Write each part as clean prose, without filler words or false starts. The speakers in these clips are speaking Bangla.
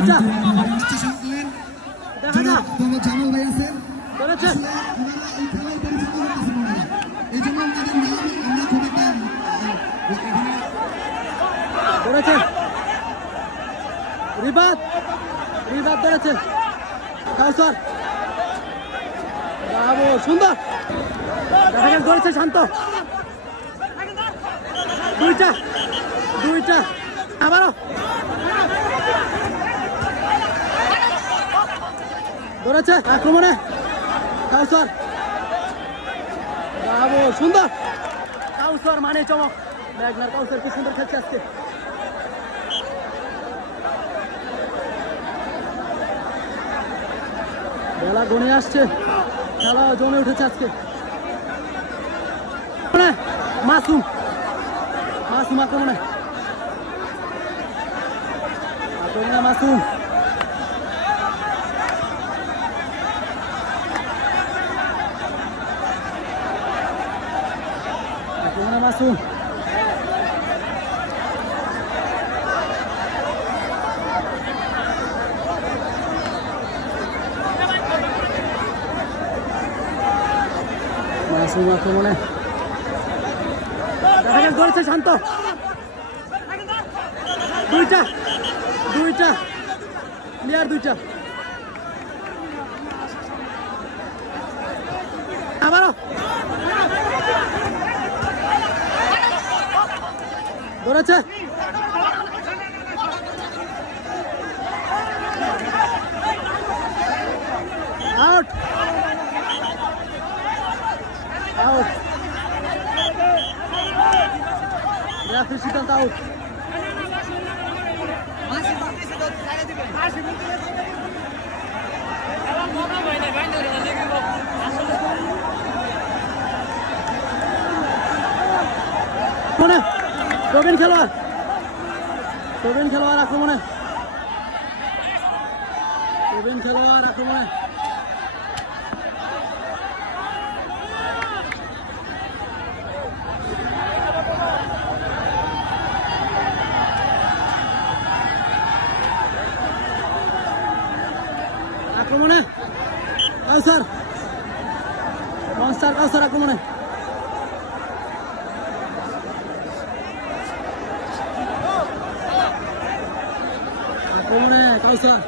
দুইটা দেখা যাক জামাল ভাই আছেন করেছে এই খেলায় পরিচালনা করতে মনে হয় এই জন্য আমাদের নাম আমরা খুব একটা করেছে রিবাদ ধরেছে কাউসার ব্রাভো সুন্দর দেখা যাক ধরেছে শান্ত দুইটা আবারও ধরেছে আক্রমণে কাউসার ব্রাভো সুন্দর কাউসার মানে চমক মেঘনার কাউসার কি সুন্দর খেলছে আজকে বেলা গনে আসছে খেলা জমে উঠেছে আজকে মাসুম আক্রমণে মাসুম মাসুম আক্রমণে দেখা যাক ধরেছে শান্ত দুইটা প্লেয়ার দুইটা আবারও ধরেছে আউট রেফারি সিদ্ধান্ত আউট প্রবীণ খেলোয়াড় আক্রমণে কাউসার মনস্টার কাউসার আক্রমণে কাউসার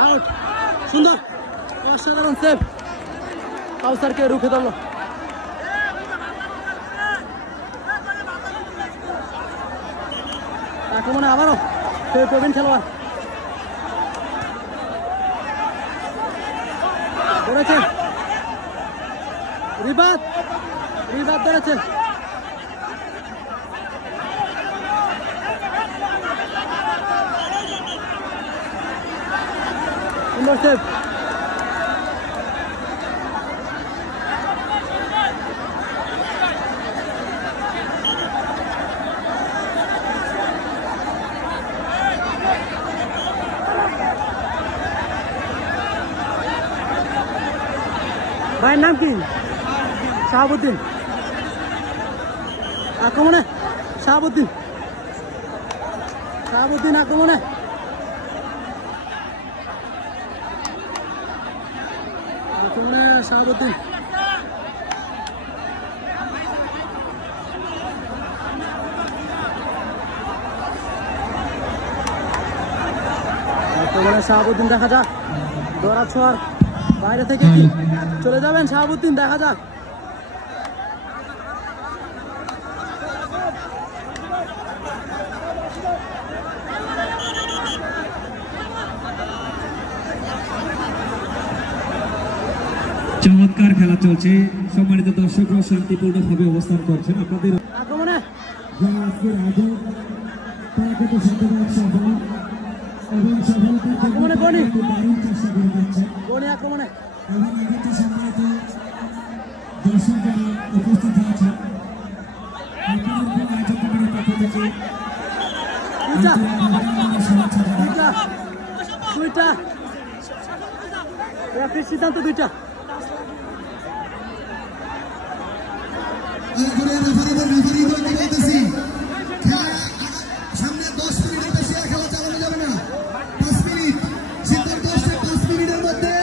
আউট সুন্দর অসাধারণ সেভ কাউসারকে রুখে ধরল আক্রমণে আবারও প্রবীণ খেলোয়াড় ধরেছে রিবাদ ধরেছে সুন্দর সেভ ভাইয়ের নাম কি শাহাবুদ্দিন আক্রমণে শাহাবুদ্দিন আক্রমণে শাহাবুদ্দিন শাহাবুদ্দিন দেখা যাক দৌড়া ছোঁয়ার বাইরে থেকে কি চলে যাবেন শাহাবুদ্দিন দেখা যাক চমৎকার খেলা চলছে সম্মানিত দর্শকরা শান্তিপূর্ণভাবে অবস্থান করছেন আপনাদের আক্রমণে আক্রমণে উপস্থিত হয়েছে দুইটা রেফারির সিদ্ধান্ত দুইটা করে রেফারিদের কি বলতেছি, সামনে 10 মিনিটের বেশি আর খেলা চালানো যাবে না। 5 মিনিট সিদ্ধান্ত আসছে, 5 মিনিটের মধ্যে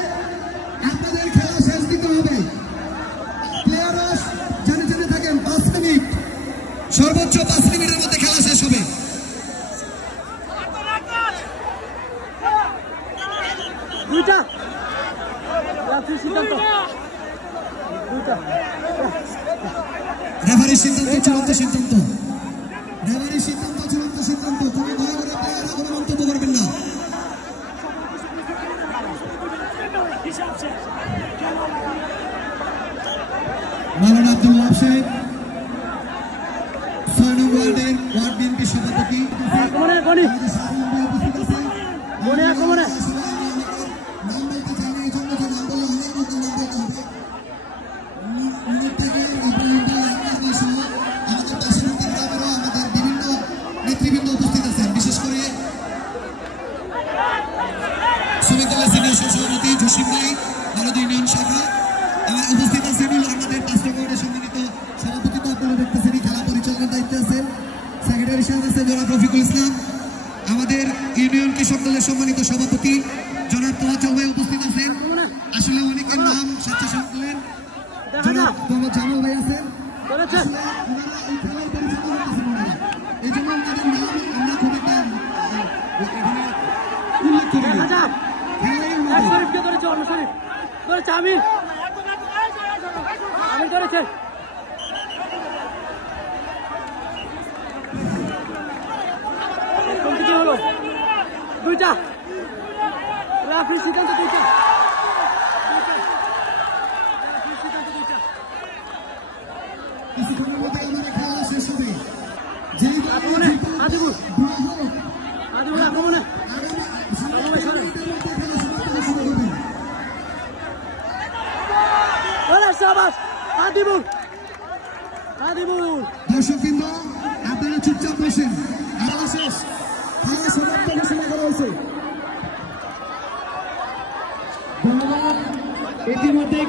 আপনাদের খেলা শেষ দিতে হবে। প্লেয়াররা জেনে থাকেন 5 মিনিট, সর্বোচ্চ 5 মিনিটের মধ্যে খেলা শেষ হবে। দুইটা সিদ্ধান্ত, দুইটা রেফারির সিদ্ধান্ত চূড়ান্ত সিদ্ধান্ত, রেফারির সিদ্ধান্ত চূড়ান্ত সিদ্ধান্ত। তুমি দয়া করে প্লেয়াররা কোনো মন্তব্য করবেন না। মাওলানা আব্দুল ওয়াহাব সাহেব 6 নং ওয়ার্ডের ওয়ার্ড বিএনপি সভাপতি আক্রমণে গণি, আমাদের সাধারণ ভাই উপস্থিত আছেন। গণি আক্রমণে নাম বলতে চাই না, এই জন্য যে নাম বললে অনেক রকম নাম বলতে হবে। মিনিট থেকে ইব্রাহিম ভাই, আকাশ ভাই সহ আমাদের পার্শ্ববর্তী গ্রামেরও আমাদের বিভিন্ন নেতৃবৃন্দ উপস্থিত আছেন। বিশেষ করে শ্রমিক দলের সিনিয়র সহসভাপতি জসিম ভাই, ভারত ইউনিয়ন শাখা আমার উপস্থিত আছেন। আমাদের 5 নং ওয়ার্ডের সম্মানিত সভাপতি তো আপনারা দেখতেছেন, খেলা পরিচালনার দায়িত্বে আছেন। সেক্রেটারি সাহেব আছেন জনাব রফিকুল ইসলাম। আমাদের ইউনিয়ন কৃষক দলের সম্মানিত সভাপতি জনাব তোয়াজ্জল ভাই উপস্থিত আছেন। আসলে অনেকের নাম স্বেচ্ছাসেবক দলের জনাব মোহাম্মদ জামাল ভাই আছেন। করেছে আসলে ওনারা এই খেলার পরিচালনা করতেছেন ওনারা, এই জন্য ওনাদের নাম আমরা খুব একটা এখানে উল্লেখ করি না। হাজার খেলাই এক ওনাদের। শরীফকে করেছে, অন্য শরীফ করেছে, আমির করেছে। কি হলো? দুইটা রাফির সিদ্ধান্ত, দুইটা কিছুক্ষণের মধ্যে আমাদের খেলা শেষ হবে। যেই দল আক্রমণে আদিবুল, ড্র হোক, আদিবুল আক্রমণে আগামী 5 মিনিটের মধ্যে খেলা সমাপ্ত শুরু হবে। শাবাশ আদিবুল, আদিবুল দর্শকবৃন্দ আপনারা চুপচাপ বসেন, খেলা শেষ, খেলা সমাপ্ত ঘোষণা করা হয়েছে। ধন্যবাদ। ইতিমধ্যে